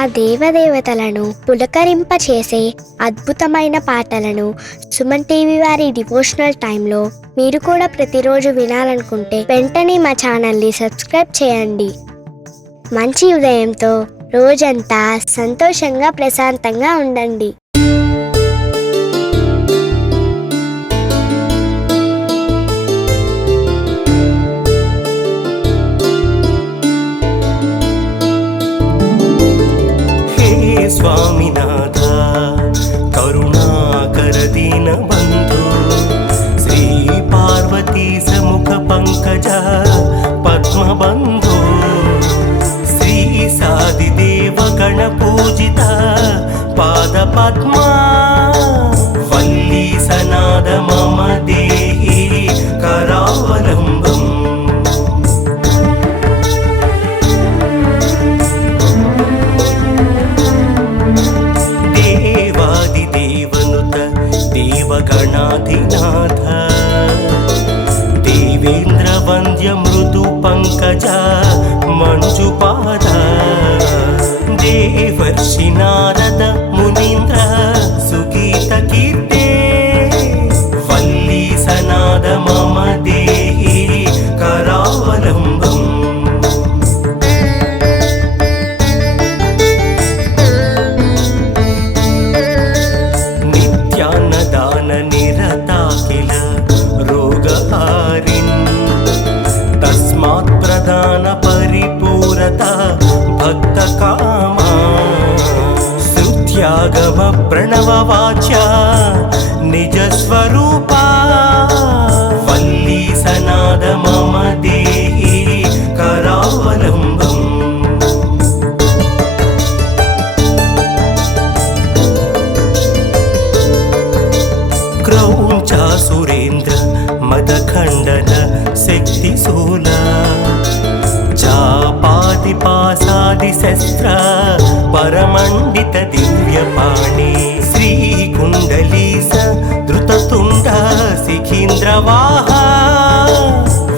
ఆ దేవదేవతలను పులకరింపచేసే అద్భుతమైన పాటలను సుమన్ టీవీ వారి డివోషనల్ టైంలో మీరు కూడా ప్రతిరోజు వినాలనుకుంటే వెంటనే మా ఛానల్ని సబ్స్క్రైబ్ చేయండి. మంచి ఉదయంతో రోజంతా సంతోషంగా ప్రశాంతంగా ఉండండి. स्वामीनाथ करुणाकर दीन बंधु श्री पार्वती समुख पंकज पद्म बंधु श्री सादिदेव गण पूजिता पाद पद्मा वल्ली सनाद मम देहि करावलंबम् देवगणाधिनाथ देवेन्द्र वन्द्य मृदु पंकज मंजुपाद देवर्षि नारद मुनीन्द्र सुगीत कीर्ते वल्ली सनाद मम देहि करावलंबम् तस्मात् प्रदान परिपूरता भक्त कामा श्रुत्यागम प्रणव वाच्या निज स्वरूपा वल्ली सनाद मम देहि करावलंबम् क्रौञ्च सुरेन्द्र मदखण्डन शक्तिशूल चापादिपासादिशस्त्र परमण्डित दिव्यपाणि श्रीकुण्डलीस धृततुण्ड शिखीन्द्रवाहा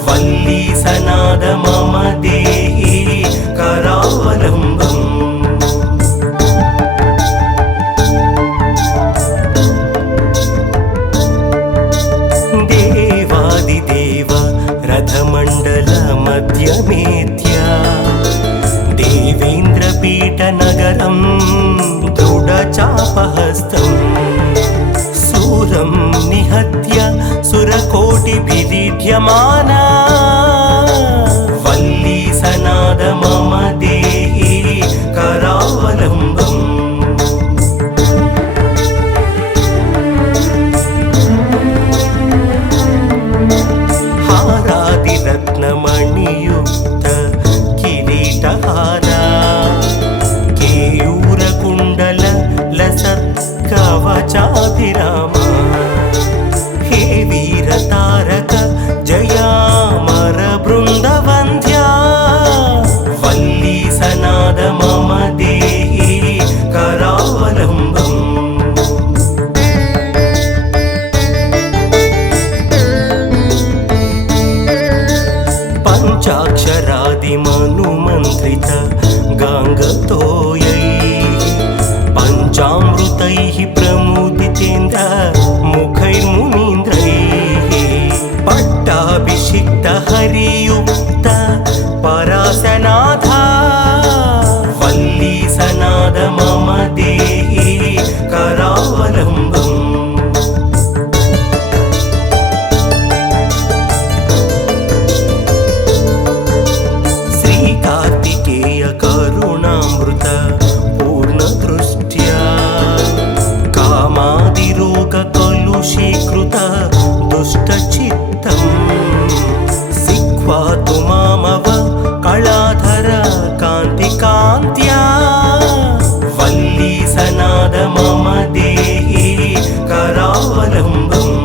वल्ली सनाद मम देहि करावलंबम् देवादिदेव रथमण्डल मध्यमेत्या देवेन्द्रपीठनगरं दृढचापहस्तम् सूरं निहत्य सुरकोटिभिरीड्यमाना वल्ली सनाद मम देहि करावलंबम् रत्नमणियुक्त किरीटहारा केयूरकुण्डल लसत् कवचाभिरामा हे वीरतारक जयामर बृन्दवन्द्या वल्ली सनाद मम देहि करावलंबम् पंचाक्षरादिमनुमन्त्रित गाङ्गतोयैः पञ्चामृतैः प्रमुदितेन्द्र मुखैर्मुनीन्द्रैः पट्टाभिषिक्त हरियुक्त परासनाथा वल्ली सनाद मम देहि करावलंबम् करुणामृत पूर्णदृष्ट्या कामादिरोगकलुषीकृत दुष्टचित्तम् सिक्वा तु मामव कलाधर कान्तिकान्त्या वल्ली सनाद मम देहि करावलंबम्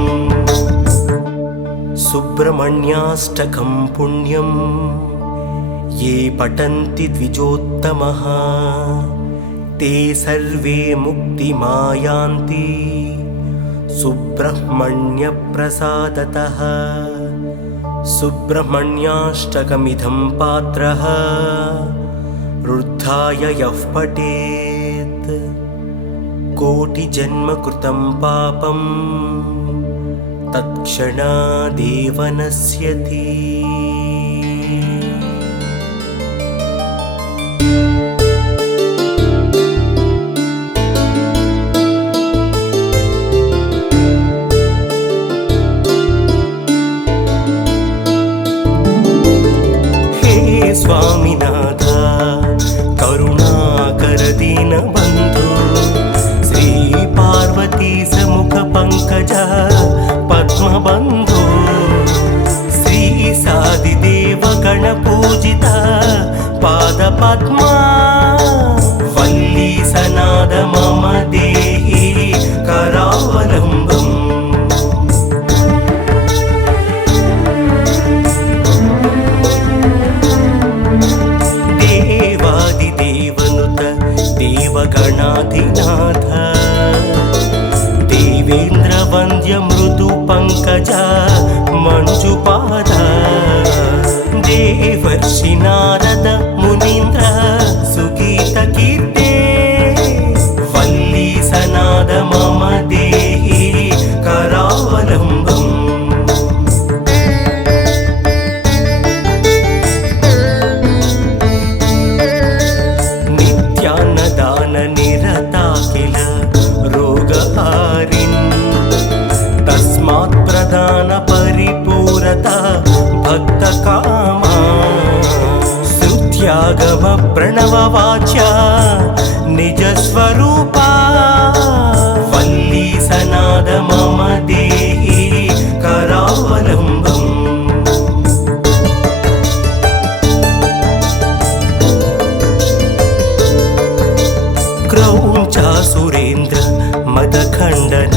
सुब्रह्मण्याष्टकं पुण्यम् ये पठन्ति द्विजोत्तमः ते सर्वे मुक्तिमायान्ति सुब्रह्मण्यप्रसादतः सुब्रह्मण्याष्टकमिदं पात्रः रुद्ध रुद्धाय यः पठेत् कोटिजन्मकृतं पापं तत्क्षणादेव नश्यति। स्वामिनाथ करुणाकर दीनबन्धु श्री पार्वती समुख पंकज पद्मबन्धु श्री सादिदेव गणपूजित पादपद्मा वल्ली सनाद मम देहि करावलम्बम्। देवगणाधिनाथ देवेन्द्र वन्द्य मृदु पंकज मंजुपाद देवर्षि नारद मुनीन्द्र सुगीत कीर्ते वल्ली सनाद मम देहि करावलम्बम्। नित्यान्नदान निरता किल रोगहारिन् तस्मात् प्रदान परिपूरता भक्तकामा श्रुत्यागम प्रणववाच्या निजस्वरूपा वल्ली सनाद मम देहि करावलम्बम्। क्रौञ्चा सुरेन्द्र मदखण्डन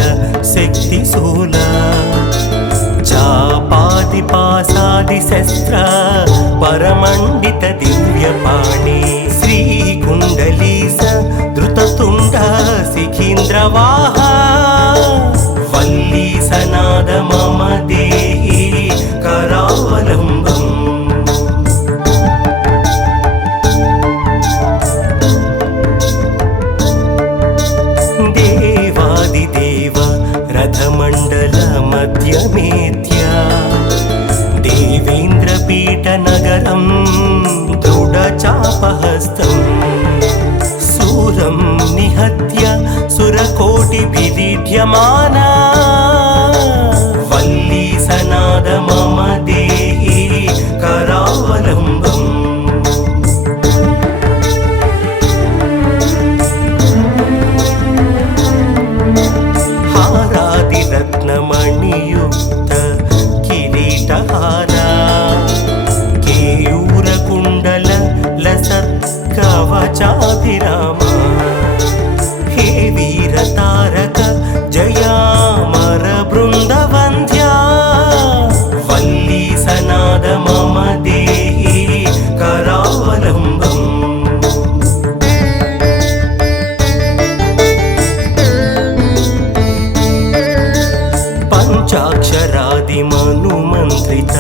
शक्तिशूला चापादिपासादिशस्त्र परमण्डित दिव्यपाणि श्रीकुण्डलीस धृततुण्ड शिखीन्द्रवाहा वल्ली सनाद मम देहि करावलम्बम्। देवादिदेव रथमण्डल मध्यमेत्या देवेन्द्रपीठनगरं दृढचापहस्तं सूरं निहत्य सुरकोटिभिरीड्यमाना वल्ली सनाद मम देहि करावलम्बम्। रत्नमणियुक्त किरीटहारा केयूरकुण्डल लसत्कवचाभिरामा हे वीरतारक जयामर बृन्दवन्द्या वल्ली सनाद मम देहि करावलम्बम्। पंचाक्षरादिमनुमन्त्रित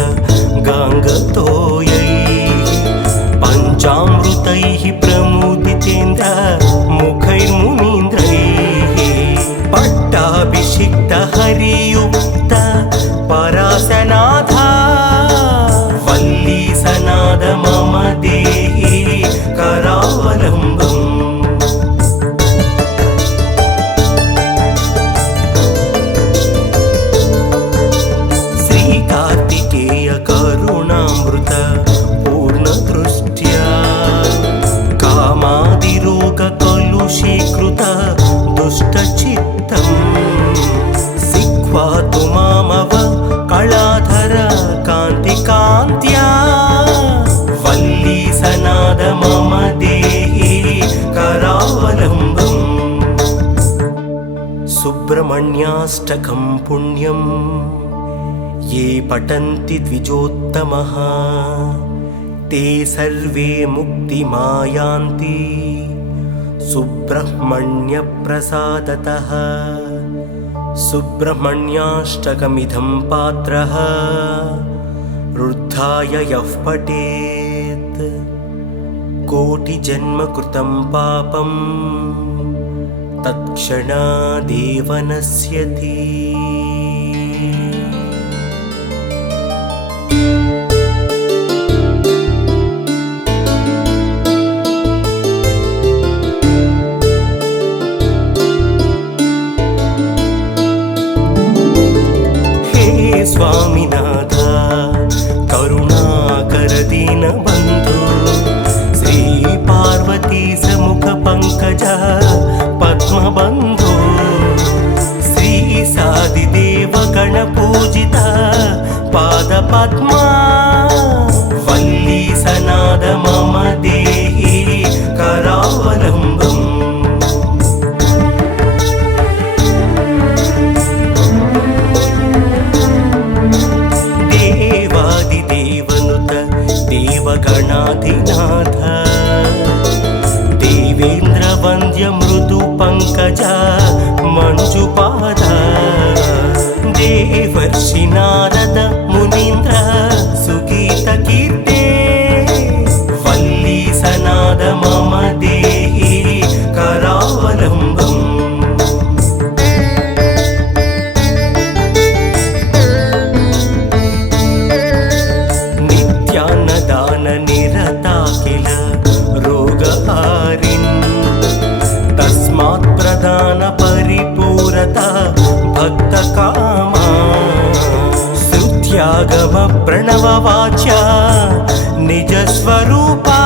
गाङ्गतोयैः पञ्चामृतैः प्रमुदितेन्द्र मुखैर्मुनीन्द्रैः पट्टाभिषिक्त हरियुक्त परासनाथा वल्ली सनाद मम देहि करावलम्बम्। कार्तिकेय करुणामृत पूर्णदृष्ट्या कामादिरोग कलुषीकृत दुष्टचित्तम् सिक्वा तु मामव कलाधर कान्तिकान्त्या वल्ली सनाद मम देहि करावलम्बम्। सुब्रह्मण्याष्टकं पुण्यम् ये पठन्ति द्विजोत्तमः ते सर्वे मुक्तिमायान्ति सुब्रह्मण्यप्रसादतः। सुब्रह्मण्याष्टकमिदं पात्रः रुद्धाय यः पठेत् कोटिजन्मकृतं पापं तत्क्षणादेव नश्यति। हे स्वामिनाथ करुणाकर दीनबन्धु श्री पार्वती समुख पंकज पद्मबन्धु श्री सादिदेव गणपूजित पादपद्मा वल्ली सनाद मम देहि करावलम्बम्। देवादिदेवनुत देवगणाधिनाथ देवेन्द्रवन्द्य मृदु पंकज मंजुपाद देवर्षि नारद मुनीन्द्र सुगीत कीर्ते वल्ली सनाद मम देहि करावलम्बम्। नित्यान्नदान निरता किल रोगहारिन् तस्मात् प्रदान परिपूरता भक्तकामा श्रुत्यागम प्रणववाच्या निजस्वरूपा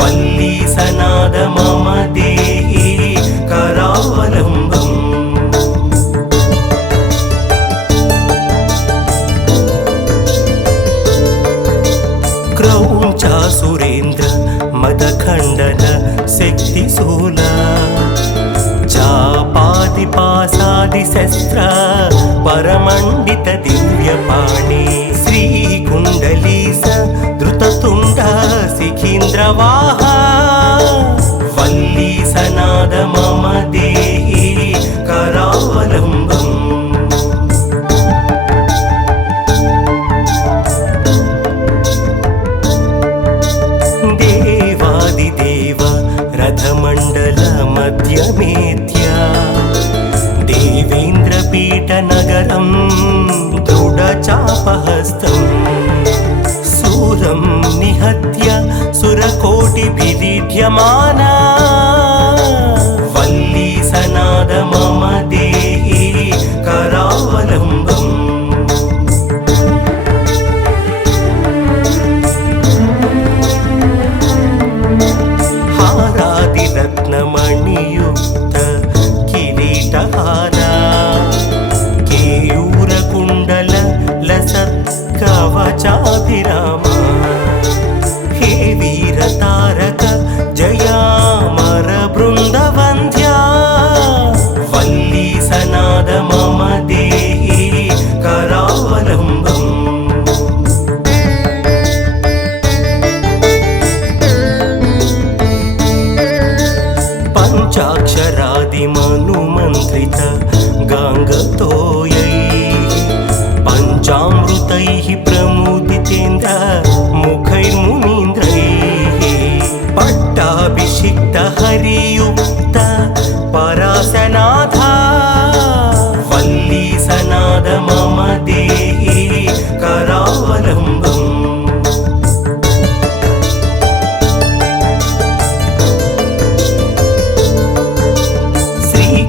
वल्ली सनाद मम देहि करावलम्बम्। क्रौञ्चा सुरेन्द्र मदखण्डन शक्तिशूला चापादिपासादिशस्त्र परमण्डित दिव्यपाणि श्रीकुण्डलीस धृततुण्ड शिखीन्द्रवाहा वल्ली सनाद मम देहि करावलम्बम्। देवादिदेव रथमण्डल मध्यमेत्या देवेन्द्रपीठनगरं दृढचापहस्तं सूरं निहत्य सुरकोटिभिरीड्यमाना वल्ली सनाद मम देहि करावलम्बम्। हारादिरत्नमणियुक्त किरीटहारा केयूरकुण्डल लसत्कवचाभिरामा हे वीरतारक जयामर बृन्दवन्द्या वल्ली सनाद मम देहि करावलम्बम्। पञ्चाक्षरादिमनुमन्त्रित गाङ्गतोयैः पञ्चामृतैः प्रमुदितेन्द्र मुखैर्मुनीन्द्रैः पट्टाभिषिक्त हरियुक्त परासनाथा वल्ली सनाद मम देहि करावलम्बम्।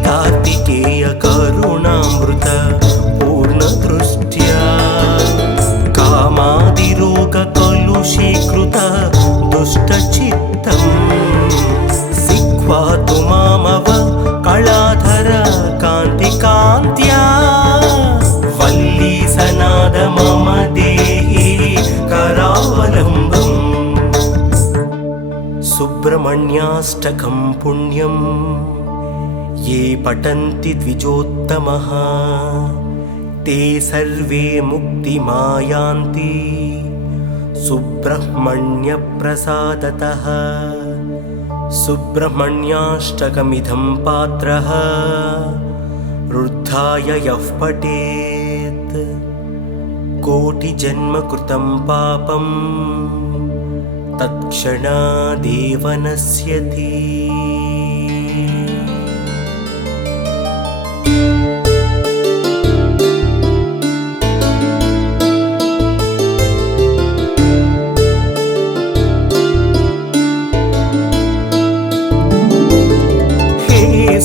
कार्तिकेय करुणामृत पूर्णदृष्ट्या कामादिरोग कलुषीकृत दुष्टचित्तं सिक्वा तु मामव कलाधर कान्तिकान्त्या वल्ली सनाद मम देहि करावलम्बम्। सुब्रह्मण्याष्टकं पुण्यम् ये पठन्ति द्विजोत्तमः ते सर्वे मुक्तिमायान्ति सुब्रह्मण्यप्रसादतः। सुब्रह्मण्याष्टकमिदं पात्रः रुद्धाय यः पठेत् कोटिजन्मकृतं पापं तत्क्षणादेव नश्यति।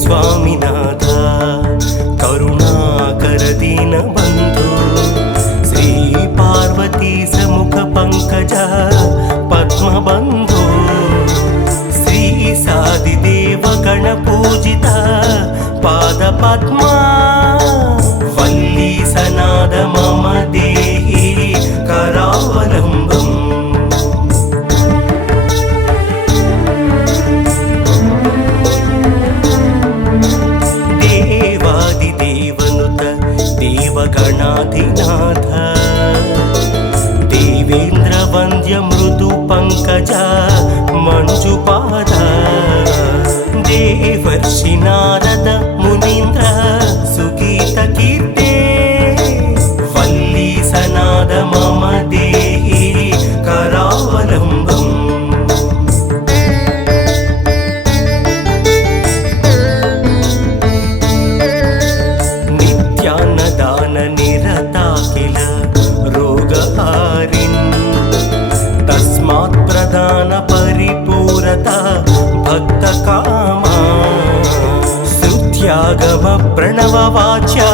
स्वामिनाथ करुणाकर दीनबन्धु श्री पार्वती समुख पंकज पद्मबन्धु श्री सादिदेव गणपूजित पादपद्मा वल्ली सनाद मम देहि करावलम्बम्। देवगणाधिनाथ देवेन्द्र वन्द्य मृदु पंकज मंजुपाद देवर्षि नारद मुनीन्द्र सुगीत कीर्ते वल्ली सनाद मम देहि करावलम्बम्। नित्यान्नदान निरता किल रोगहारिन् तस्मात् प्रदान परिपूरता भक्तकामा श्रुत्यागम प्रणववाच्या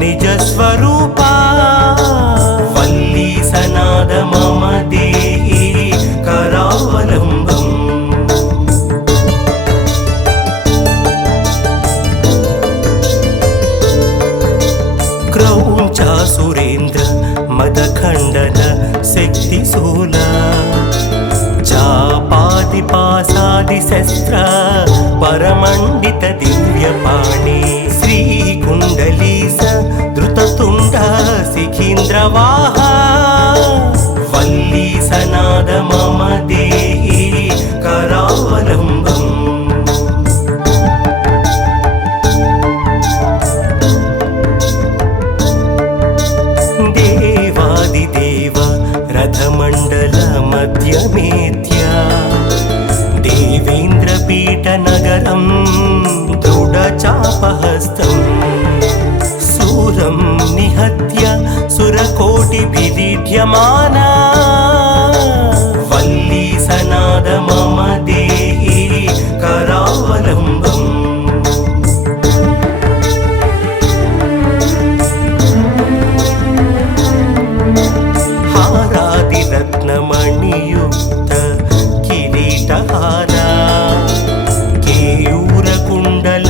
निजस्वरूपा वल्ली सनाद मम देहि करावलम्बम्। क्रौञ्चा सुरेन्द्र मदखण्डन शक्तिशूला चापादिपासादिशस्त्र परमण्डित दिव्यपाणि श्रीकुण्डलीस धृततुण्ड शिखीन्द्रवाहा वल्ली सनाद मम देहि करावलम्बम्। देवादिदेव रथमण्डल मध्यमेत्या देवेन्द्रपीठनगरं दृढचापहस्तम् शूरं निहत्य सुरकोटिभिरीड्यमाना वल्ली सनाद मम देहि करावलम्बम्। रत्नमणियुक्त किरीटहारा केयूरकुण्डल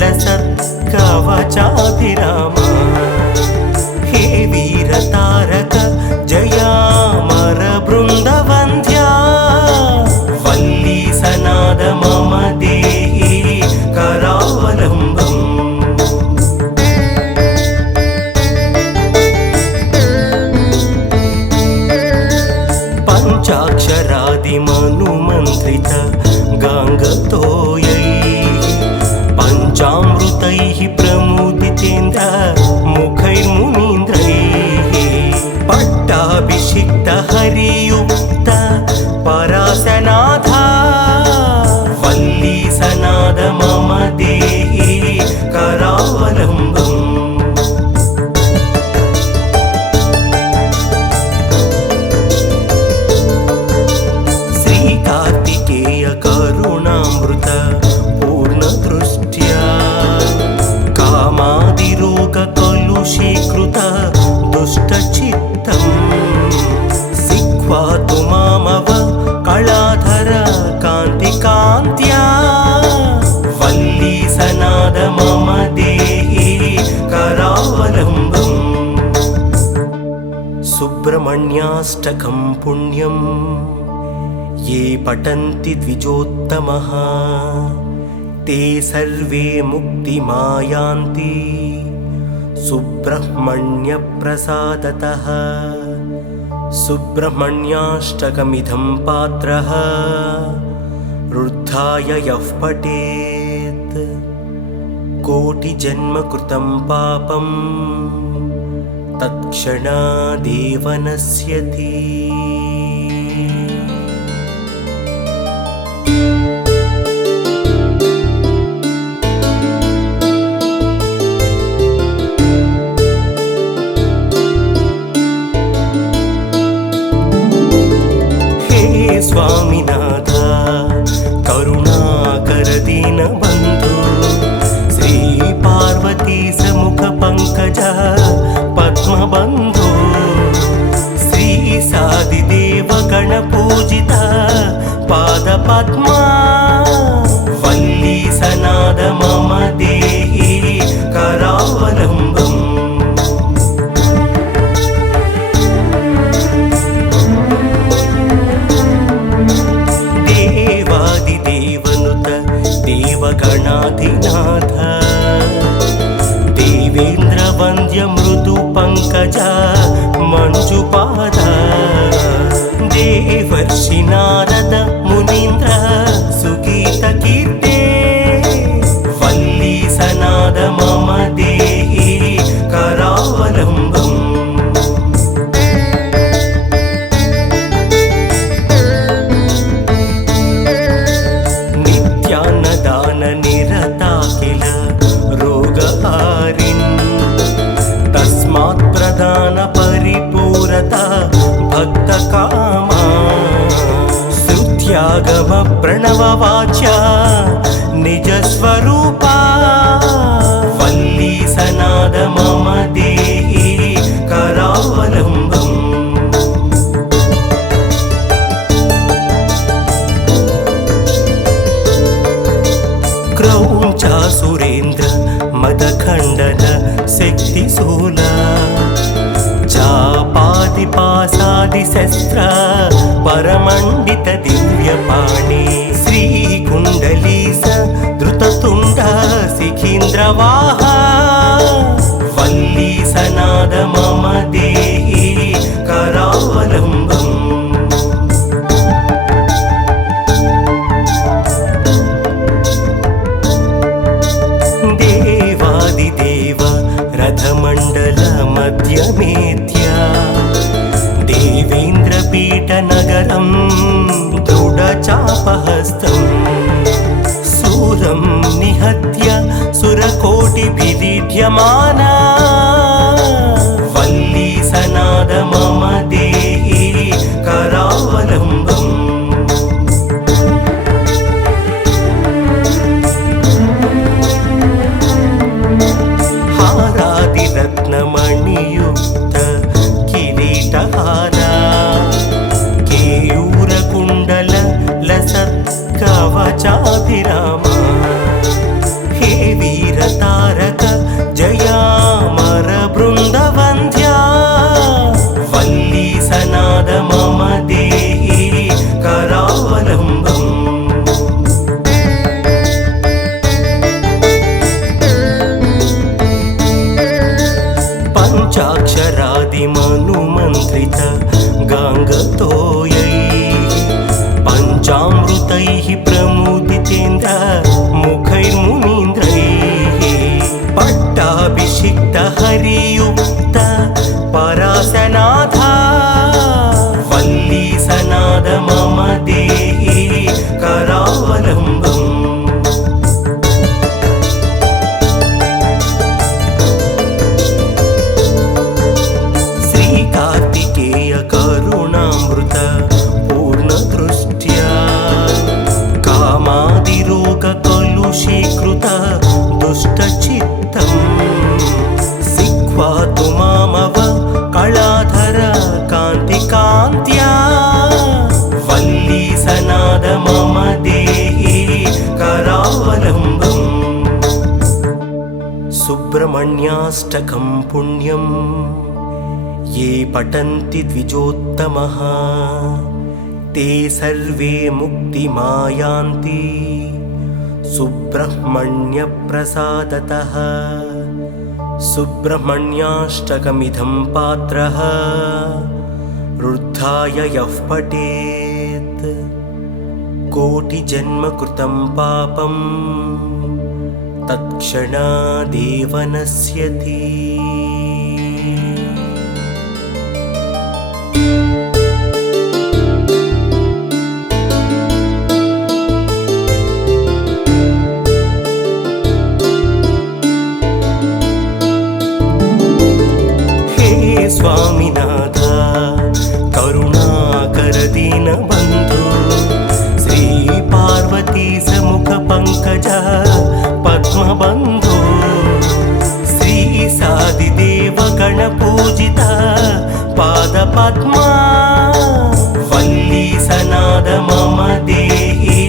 लसत्कवचाभिरामा हे वीरतारक जयामर बृन्दवन्द्या वल्ली सनाद मम देहि करावलम्बम्। पंचाक्षरादिमनुमन्त्रित गाङ्गतोयैः पञ्चामृतैः प्रमुदितेन्द्र मुखैर्मुनीन्द्रैः पट्टाभिषिक्त हरियुक्त परासनाथा वल्ली सनाद मम देहि करावलम्बम्। कार्तिकेय करुणामृत पूर्णदृष्ट्या कामादिरोग कलुषीकृत दुष्टचित्तम् सिक्वा तु मामव कलाधर कान्तिकान्त्या वल्ली सनाद मम देहि करावलम्बम्। सुब्रह्मण्याष्टकं पुण्यम् ये पठन्ति द्विजोत्तमः ते सर्वे मुक्तिमायान्ति सुब्रह्मण्यप्रसादतः। सुब्रह्मण्याष्टकमिदं पात्रः रुद्धाय यः पठेत् कोटिजन्म कृतं पापं तत्क्षणादेव नश्यति। पादपद्मा वल्ली सनाद मम देहि करावलम्बम् देवादिदेवनुत देवगणाधिनाथ देवेन्द्रवन्द्य मृदु पंकज मंजुपाद देवर्षि नारद मुनीन्द्र सुगीत कीर्ते वल्ली सनाद मम देहि करावलम्बम् नित्यान्नदान निरता किल रोगहारिन् तस्मात् प्रदान परिपूरता भक्तकामा श्रुत्यागम प्रणववाच्या निजस्वरूपा वल्ली सनाद मम देहि करावलम्बम् क्रौञ्चा सुरेन्द्र मदखण्डन शक्तिशूला चापादिपासादिशस्त्र परमण्डित दिव्यपाणि श्रीकुण्डलीस धृततुण्ड शिखीन्द्रवाहा वल्ली सनाद मम देहि करावलम्बम् देवादिदेव रथमण्डल मध्यमेत्या देवेन्द्रपीठनगरं दृढचापहस्तम् सूरं निहत्य सुरकोटिभिरीड्यमाना वल्ली सनाद मम देहि करावलम्बम् हारादिरत्नमणियुक्त किरीटहारा केयूरकुण्डल लसत्कवचाभिरामा हे वीरतारक जयामर बृन्दवन्द्या वल्ली सनाद मम देहि करावलम्बम् पंचाक्षरादिमनुमन्त्रित गाङ्गतोयैः पञ्चामृतैः प्रमुदितेन्द्र मुखैर्मुनीन्द्रैः पट्टाभिषिक्त हरियुक्त परासनाथा वल्ली सनाद मम देहि करावलम्बम् कार्तिकेय करुणामृत पूर्णदृष्ट्या कामादिरोग कलुषीकृत दुष्टचित्तम् सिक्वा तु मामव कलाधर कान्तिकान्त्या वल्ली सनाद मम देहि करावलम्बम् सुब्रह्मण्याष्टकं पुण्यम् ये पठन्ति द्विजोत्तमः ते सर्वे मुक्तिमायान्ति सुब्रह्मण्यप्रसादतः सुब्रह्मण्याष्टकमिदं पात्रः रुद्धाय यः पठेत् कोटिजन्म कृतं पापं तत्क्षणादेव नश्यति। स्वामीनाथ करुणाकर दीनबन्धु श्री पार्वती समुख पंकज पद्मबन्धु श्री सादिदेव गणपूजित पादपद्मा वल्ली सनाद मम देहि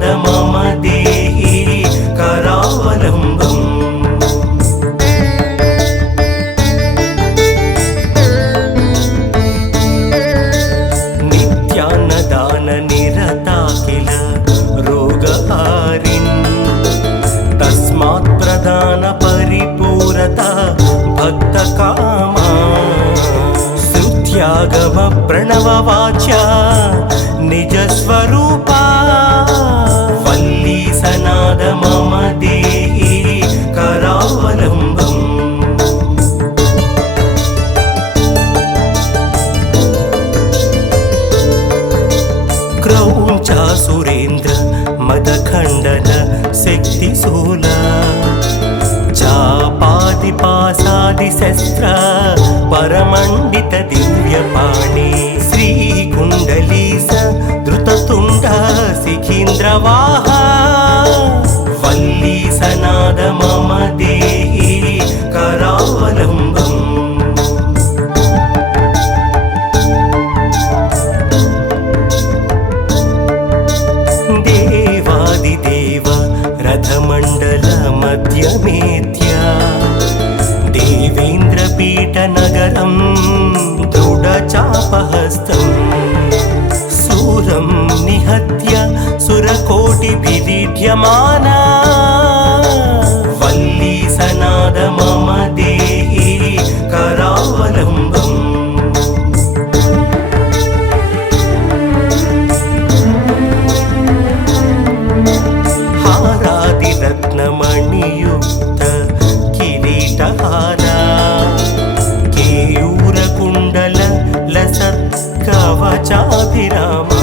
सनाद मम देहि करावलम्बम् नित्यान्नदान निरता किल रोगहारिन् तस्मात् प्रदान परिपूरता भक्तकामा श्रुत्यागम प्रणववाच्या निजस्वरूपा वल्ली सनाद मम देहि करावलम्बम् क्रौञ्चा सुरेन्द्र मदखण्डन शक्तिशूला चापादिपासादिशस्त्र परमण्डित दिव्यपाणि श्रीकुण्डली धृततुण्ड शिखीन्द्रवाहा वल्ली सनाद मम देहि करावलम्बम् देवादिदेव रथमण्डल मध्यमेत्या देवेन्द्रपीठनगरं दृढचापहस्तम् सूरं निहत्य सुरकोटिभिरीड्यमाना वल्ली सनाद मम देहि करावलम्बम् रत्नमणियुक्त किरीटहारा केयूरकुण्डल लसत्कवचाभिरामा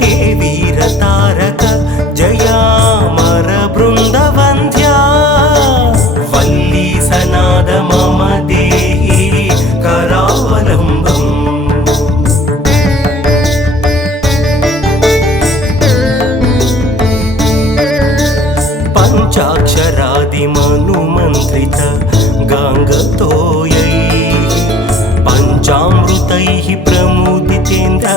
हे वीरतारक जयामर बृन्दवन्द्या वल्ली सनाद मम देहि करावलम्बम् पञ्चाक्षरादिमनुमन्त्रित गाङ्गतोयैः पञ्चामृतैः प्रमुदितेन्द्र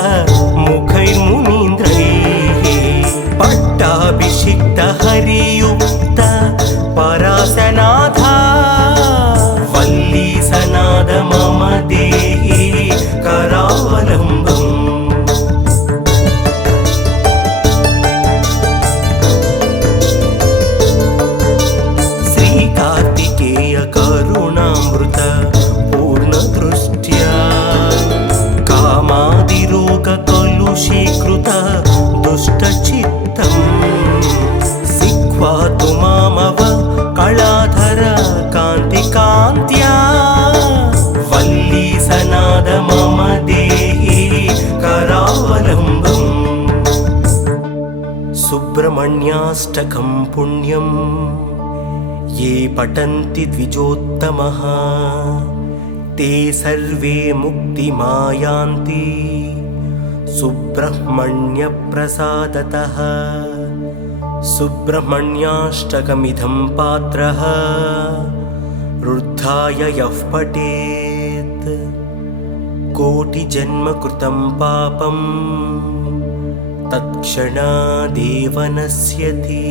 मुखैर्मुनीन्द्रैः पट्टाभिषिक्त हरियुक्त परासनाथा वल्ली सनाद मम देहि करावलम्बम् करुणामृत पूर्णदृष्ट्या कामादिरोगकलुषीकृत दुष्टचित्तम् सिक्वा तु मामव कलाधर कान्तिकान्त्या वल्ली सनाद मम देहि करावलम्बम् सुब्रह्मण्याष्टकं पुण्यम् ये पठन्ति द्विजोत्तमः ते सर्वे मुक्तिमायान्ति सुब्रह्मण्यप्रसादतः सुब्रह्मण्याष्टकमिदं पात्रः रुद्धाय यः पठेत् कोटिजन्म कृतं पापं तत्क्षणादेव नश्यति।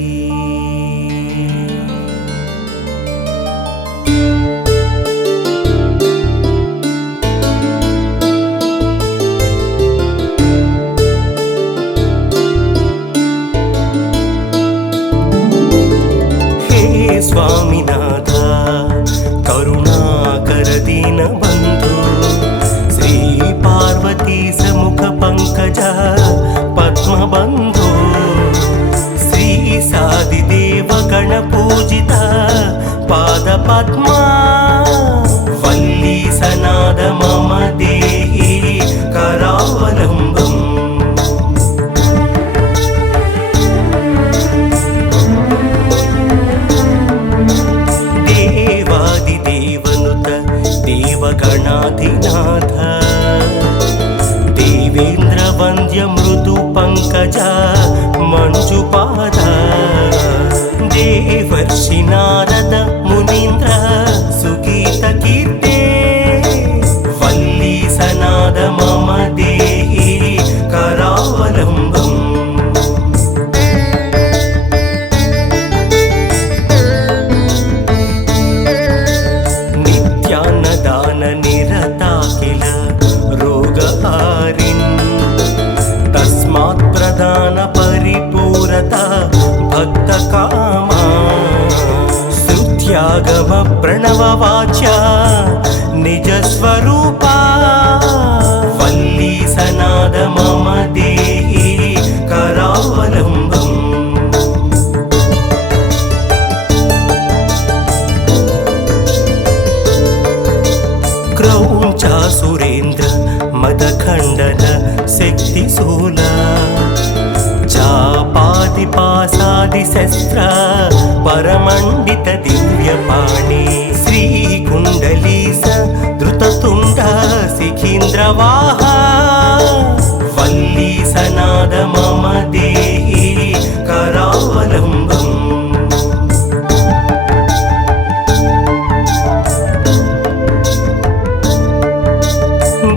स्वामिनाथ करुणाकर दीनबन्धु श्री पार्वती समुख पंकज पद्मबन्धु श्री सादिदेव गणपूजित पादपद्मा वल्ली सनाद मम देहि करावलम्बम् देवगणाधिनाथ देवेन्द्रवन्द्य मृदु पंकज मंजुपाद देवर्षि नारद मुनीन्द्र सुगीत कीर्ते वल्ली सनाद मम देहि करावलम्बम् कामा स्तुत्यागम प्रणववाच्या निजस्वरूपा वल्ली सनाद मम देहि करावलम्बम् क्रौञ्चा सुरेन्द्र मदखण्डन शक्तिशूला चापादिपासादिशस्त्र परमण्डित दिव्यपाणि श्रीकुण्डलीस धृततुण्ड शिखीन्द्रवाहा वल्ली सनाद मम देहि करावलम्बम्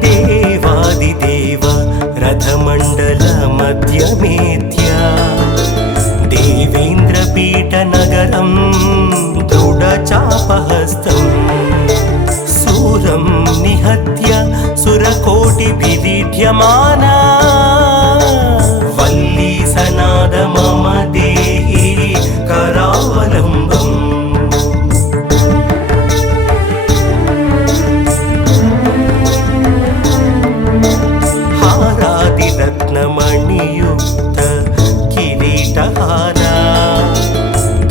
देवादिदेव रथमण्डल मध्यमेत्या देवेन्द्रपीठनगरं दृढचापहस्तम् सूरं निहत्य सुरकोटिभिदीढ्यमाना वल्ली सनाद मम देहि करावलम्बम् रत्नमणियुक्त किरीटहारा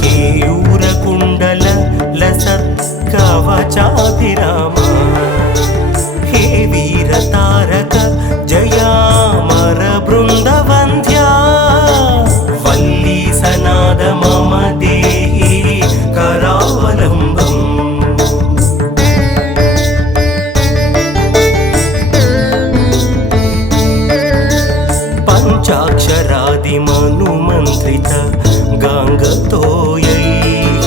केयूरकुण्डल लसत्कवचाभिरामा हे वीरतारक जयामर बृन्दवन्द्या वल्ली सनाद मम देहि करावलम्बम् पञ्चाक्षरादिमनुमन्त्रित गाङ्गतोयैः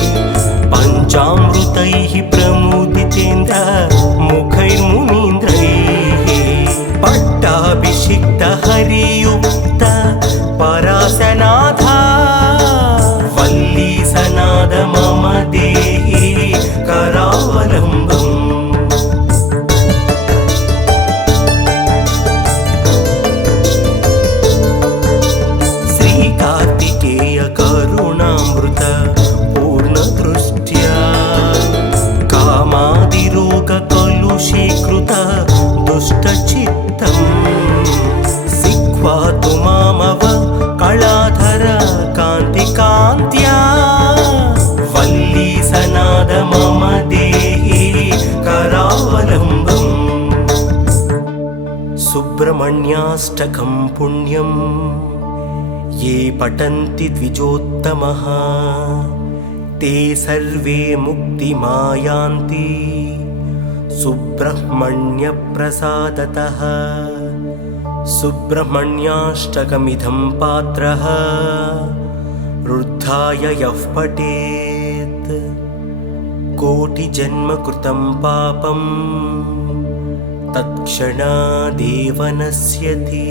पञ्चामृतैः प्रमुदितेन्द्र मुखैर्मुनीन्द्रैः पट्टाभिषिक्त हरियुक्त परासनाथा वल्ली सनाद मम देहि करावलम्बम् करुणामृत पूर्णदृष्ट्या कामादिरोगकलुषीकृत दुष्टचित्तम् सिक्वा तु मामव कलाधर कान्तिकान्त्या वल्ली सनाद मम देहि करावलम्बम् सुब्रह्मण्याष्टकं पुण्यम् ये पठन्ति द्विजोत्तमः ते सर्वे मुक्तिमायान्ति सुब्रह्मण्यप्रसादतः सुब्रह्मण्याष्टकमिदं पात्रः रुद्धाय यः पठेत् कोटिजन्मकृतं पापं तत्क्षणादेव नश्यति।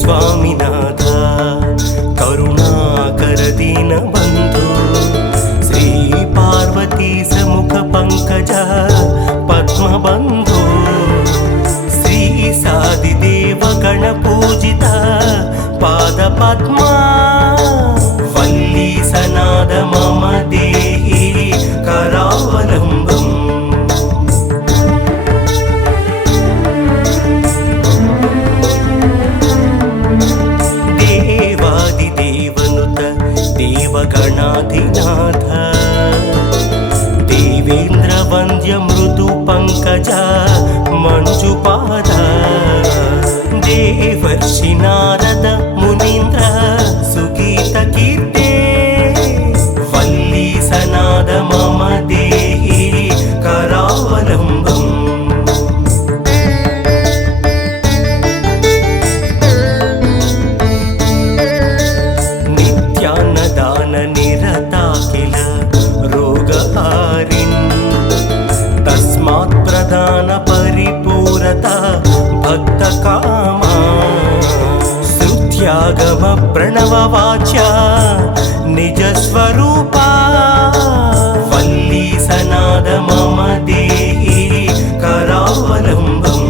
स्वामिनाथ करुणाकर दीनबन्धु श्री पार्वती समुख पंकज पद्मबन्धु श्री सादिदेव गणपूजित पादपद्मा वल्ली सनाद मम देहि करावलम्बम् देवगणाधिनाथ देवेन्द्र वन्द्य मृदु पंकज मंजुपाद देवर्षि नारद मुनीन्द्र सुगीत कीर्ते वल्ली सनाद मम देहि करावलम्बम् नित्यान्नदान निरता किल रोगहारिन् तस्मात् प्रदान श्रुत्यागम प्रणववाच्या निजस्वरूपा वल्ली सनाद मम देहि करावलम्बम्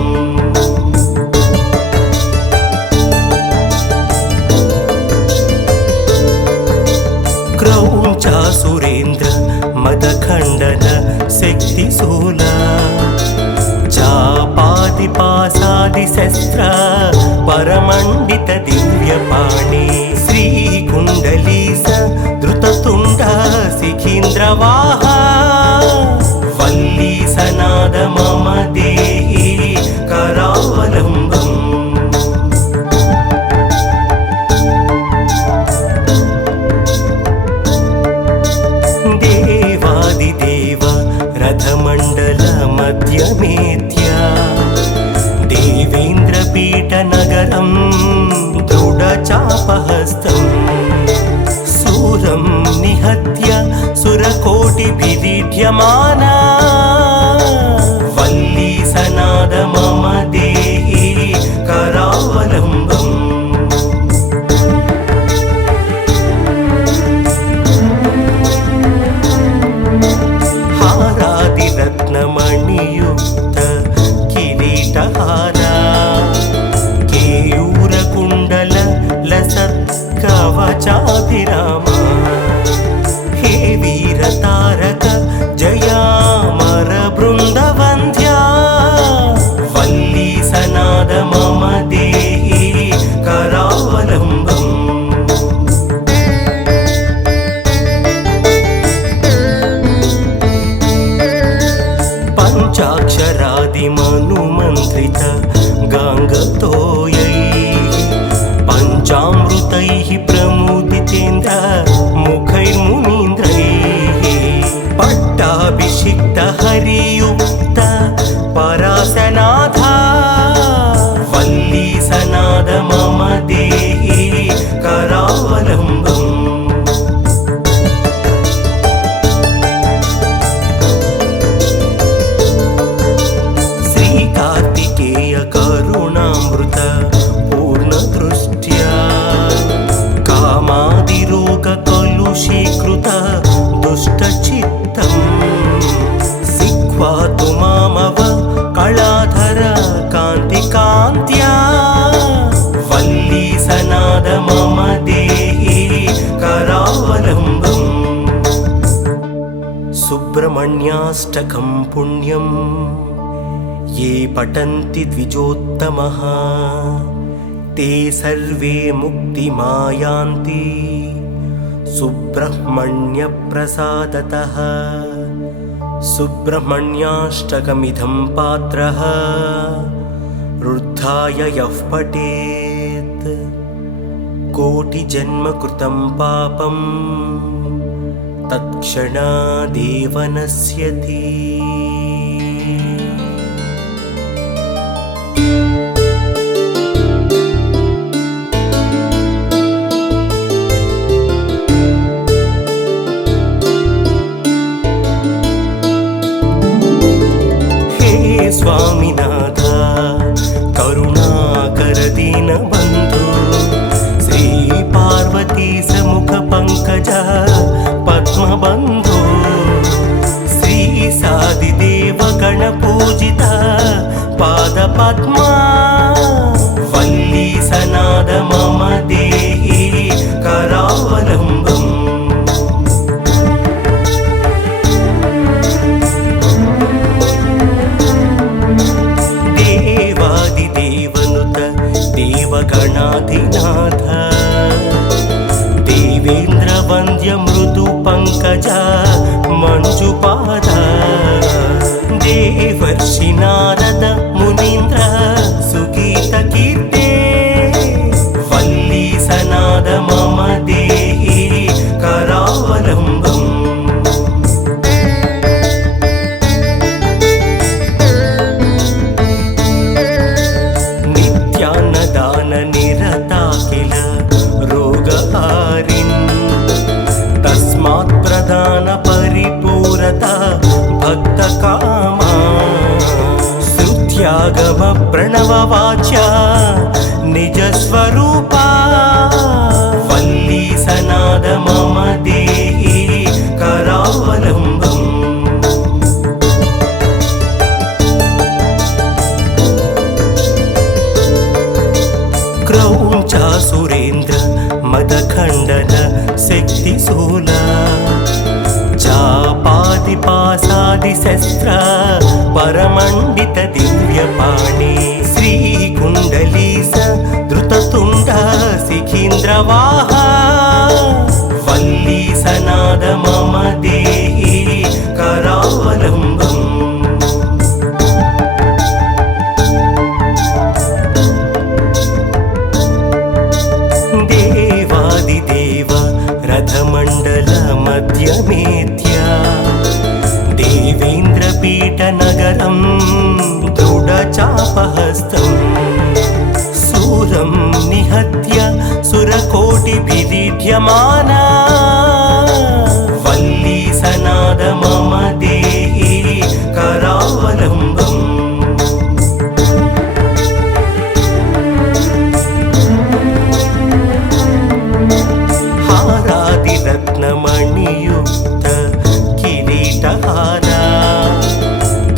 क्रौञ्चा सुरेन्द्र मदखण्डन शक्तिशूला चापादिपासादिशस्त्र परमण्डित दिव्यपाणि श्रीकुण्डलीस धृततुण्ड शिखीन्द्रवाहा वल्ली सनाद मम देहि करावलम्बम् देवादिदेव रथमण्डल मध्यमेत्या देवेन्द्रपीठनगरं दृढचापहस्तं सूरं निहत्य सुरकोटिभिरीड्यमाना वल्ली सनाद मम देहि करावलम्बम् हारादिरत्नमणियुक्त किरीटहारा केयूरकुण्डल लसत्कवचाभिरामा हे वीरतारक जयामर बृन्दवन्द्या वल्ली सनाद मम देहि करावलम्बम् पञ्चाक्षरादिमनुमन्त्रित गाङ्गतोयैः पञ्चामृतैः प्रमुदितेन्द्र मुखैर्मुनीन्द्रैः पट्टाभिषिक्त हरियुक्त परासनाथा वल्ली सनाद मम देहि करावलम्बम् कार्तिकेय करुणामृत पूर्णदृष्ट्या कामादिरोग कलुषीकृत दुष्टचित्तं सिक्वा तु मामव कलाधर कान्तिकान्त्या वल्ली सनाद मम देहि करावलम्बम् सुब्रह्मण्याष्टकं पुण्यम् ये पठन्ति द्विजोत्तमः ते सर्वे मुक्तिमायान्ति सुब्रह्मण्यप्रसादतः सुब्रह्मण्याष्टकमिदं पात्रः रुद्धाय यः पठेत् कोटिजन्मकृतं पापं तत्क्षणादेव नश्यति। स्वामिनाथ करुणाकर दीनबन्धु श्री पार्वती समुख पंकज पद्मबन्धु श्री सादिदेव गणपूजित पादपद्मा वल्ली सनाद मम देहि करावलम्बम् देवादिदेवनुत देवगणाधिनाथ देवेन्द्रवन्द्य मृदु पंकज मंजुपाद देवर्षि नारद मुनीन्द्र सुगीत कीर्ते वल्ली सनाद मम देहि करावलम्बम् नित्यान्नदान निरता किल रोगहारिन् तस्मात् प्रदान परिपूरता भक्तकामा श्रुत्यागम प्रणववाच्या निजस्वरूपा वल्ली सनाद मम देहि करावलम्बम् क्रौञ्चा सुरेन्द्र मदखण्डन शक्तिशूला चापादिपासादिशस्त्र परमण्डित दिव्यपाणि श्रीकुण्डली धृततुण्ड शिखीन्द्रवाहा वल्ली सनाद मम देहि करावलम्बम् देवादिदेव रथमण्डल मध्यमेत्या देवेन्द्रपीठनगरं दृढचापहस्तम् शूलं निहत्य सुरकोटिभिरीड्यमाना वल्ली सनाद मम देहि करावलम्बम् हारादिरत्नमणियुक्त किरीटहारा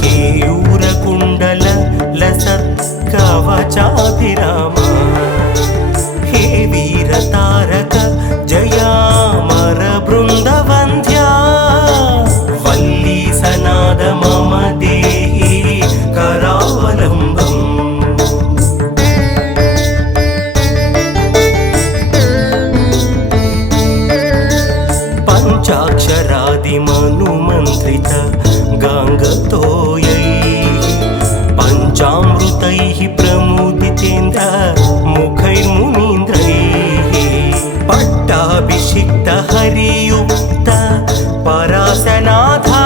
केयूरकुण्डल लसत्कवचाभिरामा हे वीरतारक जयामर बृन्दवन्द्या वल्ली सनाद मम देहि करावलम्बम् पञ्चाक्षरादिमनुमन्त्रित गाङ्गतोयैः पञ्चामृतैः प्रमुदितेन्द्र मुखैर्मुनीन्द्रैः पट्टाभिषिक्त हरियुक्त परासनाथा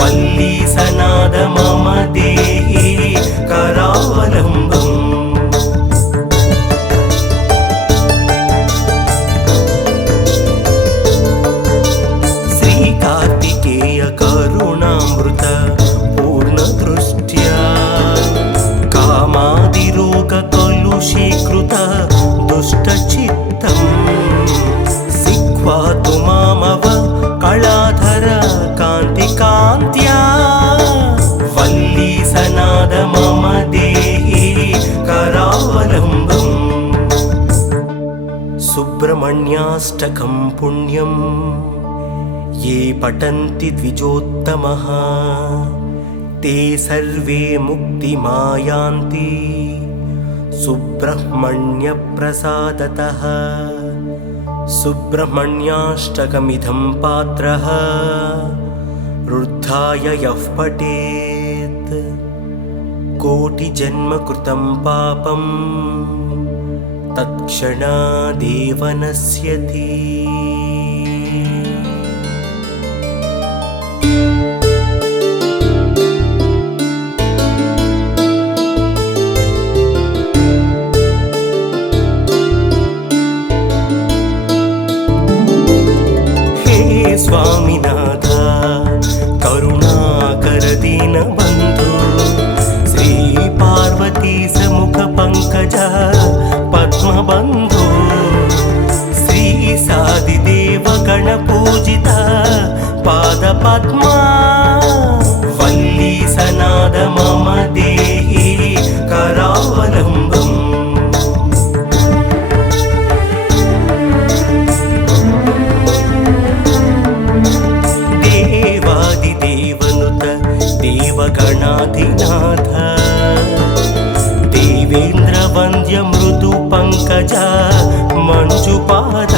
वल्ली सनाद मम देहि करावलम्बम् कार्तिकेय करुणामृत पूर्णदृष्ट्या कामादिरोग कलुषीकृत दुष्टचित्तम् सिक्वा तु मामव कलाधर कान्तिकान्त्या वल्ली सनाद मम देहि करावलम्बम् सुब्रह्मण्याष्टकं पुण्यम् ये पठन्ति द्विजोत्तमः ते सर्वे मुक्तिमायान्ति सुब्रह्मण्यप्रसादतः सुब्रह्मण्याष्टकमिदं पात्रः रुद्धाय यः पठेत् कोटिजन्मकृतं पापं तत्क्षणादेव नश्यति। स्वामिनाथ करुणाकर दीनबन्धु श्री पार्वती समुख पंकज पद्मबन्धु श्री सादिदेव गणपूजित पादपद्मा वल्ली सनाद मम देहि करावलम्बम् देवगणाधिनाथ देवेन्द्र वन्द्य मृदु पंकज मंजुपाद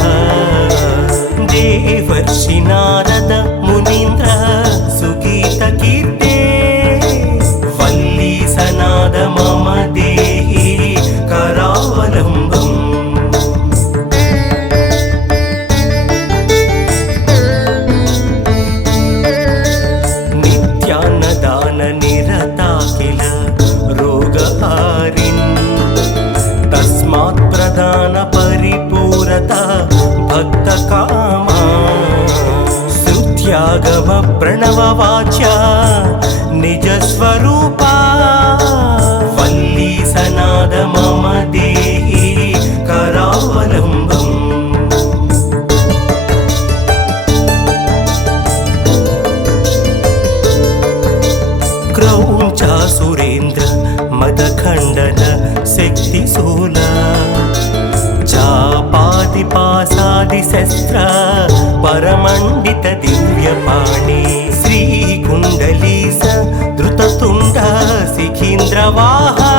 देवर्षि नारद मुनीन्द्र सुगीत कीर्ते वल्ली सनाद मम देहि करावलम्बम् निरता किल रोगहारिन् तस्मात् प्रदान परिपूरता भक्तकामा श्रुत्यागम प्रणववाच्या निजस्वरूपा वल्ली सना सनाद मम देहि करावलम्बम् क्रौञ्चासुरेन्द्र मदखण्डन शक्तिशूल चापादिपासादिशस्त्र परमण्डित दिव्यपाणि श्रीकुण्डलीस धृततुण्ड शिखीन्द्रवाहा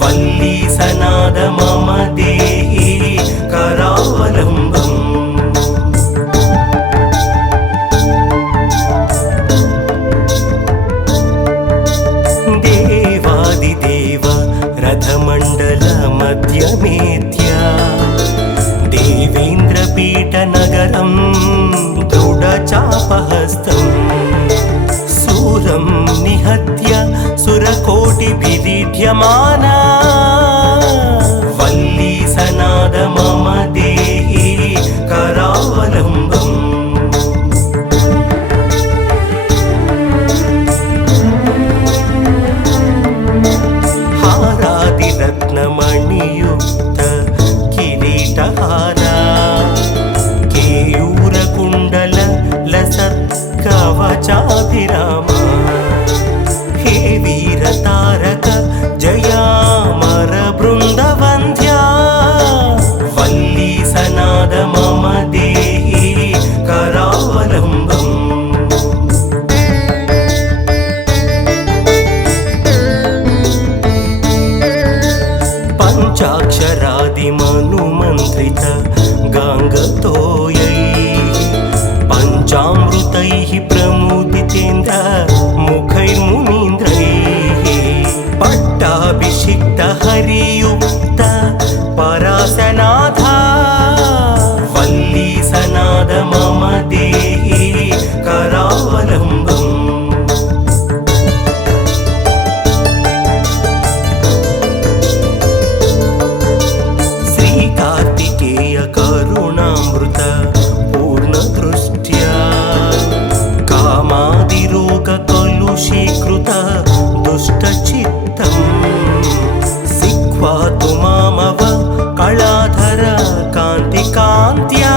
वल्ली सनाद मम देहि करावलम्बम् देवादिदेव रथमण्डल मध्यमेत्या देवेन्द्रपीठनगरं दृढचापहस्तम् सूरं निहत्य सुरकोटिभिरीड्यमाना वल्ली सनाद मम देहि करावलम्बम् हारादिरत्नमणियुक्त किरीटहारा केयूरकुण्डल लसत्कवचाभिरामा हे वीरतारक जयामर बृन्दवन्द्या वल्ली सनाद मम देहि करावलम्बम् पञ्चाक्षरादिमनुमन्त्रित गाङ्गतोयैः पञ्चामृतैः प्रमुदितेन्द्र मुखैर्मुनीन्द्रैः पट्टाभिषिक्त हरियुक्त परासनाथा वल्ली सनाद मम देहि करावलम्बम् कार्तिकेय करुणामृत पूर्णदृष्ट्या कामादिरोग कलुषीकृत दुष्टचित्तम् सिक्वा तु मामव कलाधर कान्तिकान्त्या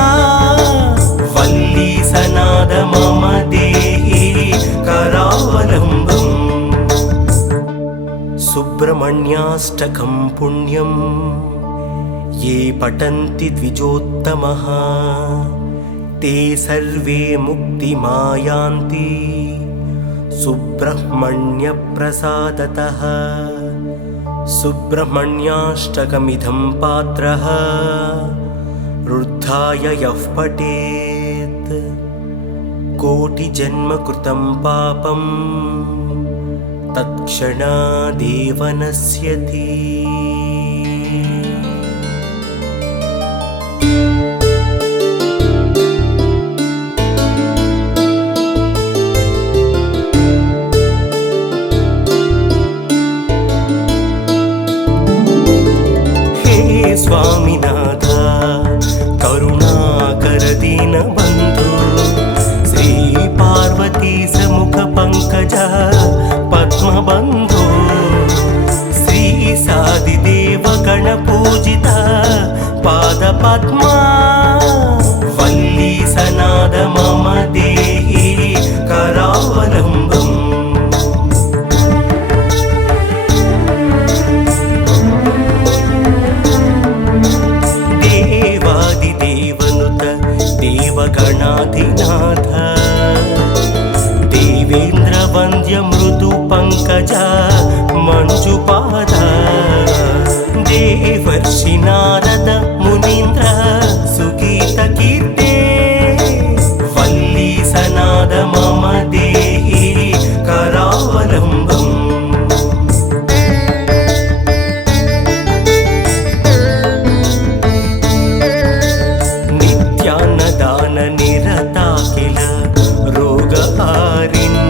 वल्ली सनाद मम देहि करावलम्बम् सुब्रह्मण्याष्टकं पुण्यम् ये पठन्ति द्विजोत्तमः ते सर्वे मुक्तिमायान्ति सुब्रह्मण्यप्रसादतः सुब्रह्मण्याष्टकमिदं पात्रः रुद्धाय यः पठेत् कोटिजन्म कृतं पापं तत्क्षणादेव नश्यति। स्वामिनाथ करुणाकर दीनबन्धु श्री पार्वती समुख पंकज पद्मबन्धु श्री सादिदेव गणपूजित पादपद्मा वल्ली सनाद मम देहि करावलम्बम् देवगणाधिनाथ देवेन्द्र वन्द्य मृदु पंकज मंजुपाद देवर्षि नारद मुनीन्द्र सुगीत कीर्ते वल्ली सनाद मम देहि करावलम्बम् नित्यान्नदान निरता किल रोगहारिन्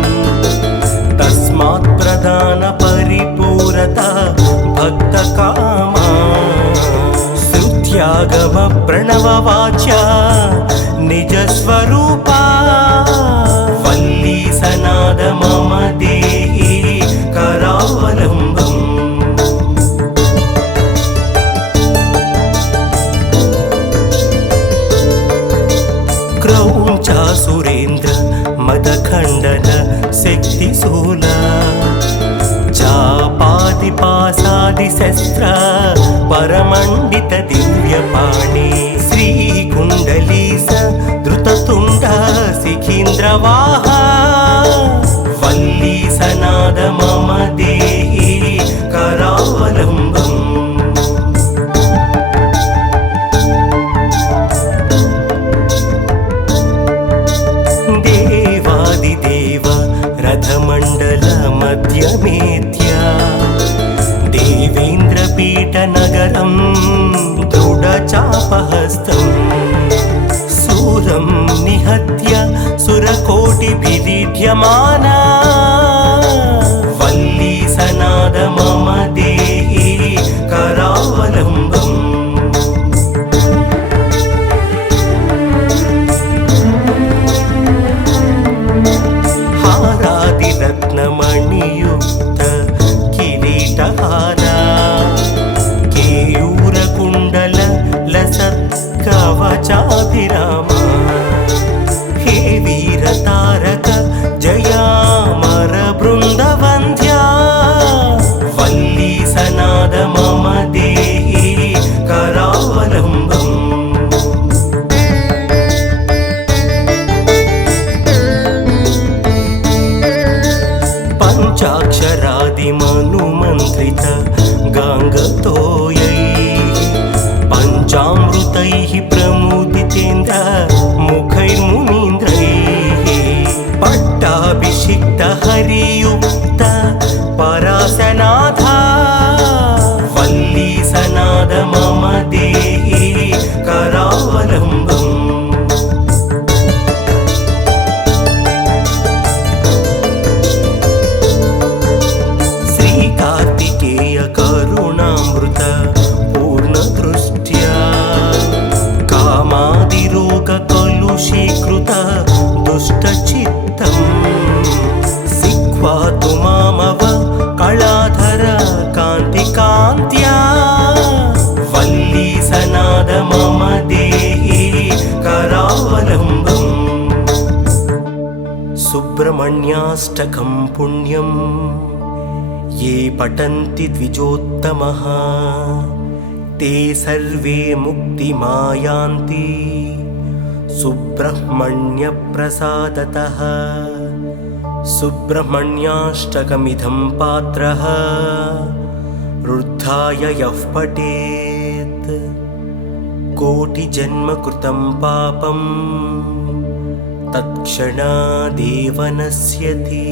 तस्मात् प्रदान परिपूरता भक्तकामा श्रुत्यागम प्रणववाच्या निजस्वरूपा वल्ली सनाद मम देहि करावलम्बम् మదఖండన శక్తిశూల చాపాదిపాసాది శస్త్ర పరమండిత దివ్యపాణి శ్రీకుండలీస ధృతతుండ శిఖీంద్రవాహ వల్లీసనాద మమ దేహి కరావలంబం దేవాదిదేవ రథమండల మధ్యమేత్య దేవేంద్రపీఠ నగరం దృఢచాపహస్తం శూరం నిహత్య సురకోటిభిరీడ్యమానా వల్లీసనాద మమ దేహి కరావలంబం హారాదిరత్నమణియుక్త కిరీటహార కేయూరకుండల లసత్కవచాభిరామ హే వీరతారక జయామర బృందవంద్యా వల్లీసనాద మమ దేహి కరావలంబం పంచాక్షరాదిమనుమంత్రిత గాంగతోయైః పంచామృతైః ప్రముదితేంద్ర ముఖైర్మునీంద్రైః పట్టాభిషిక్త హరియుక్త పరాశనాథ వల్లీసనాద మమ దేహి కరావలంబం శ్రీకార్తికేయ కరుణామృత పూర్ణదృష్ట్యా కామాదిరోగ కలుషీకృత దుష్టచిత్తం సిక్వాతు మామవ కళాధర కాంతి కాంత్యా వల్లీసనాద మమ దేహి కరావలంబం సుబ్రహ్మణ్యాష్టకం పుణ్యం ये पठन्ति द्विजोत्तमः ते सर्वे मुक्तिमायान्ति सुब्रह्मण्यप्रसादतः सुब्रह्मण्याष्टकमिदं पात्रः रुद्धाय यः पठेत् कोटिजन्मकृतं पापं तत्क्षणादेव नश्यति।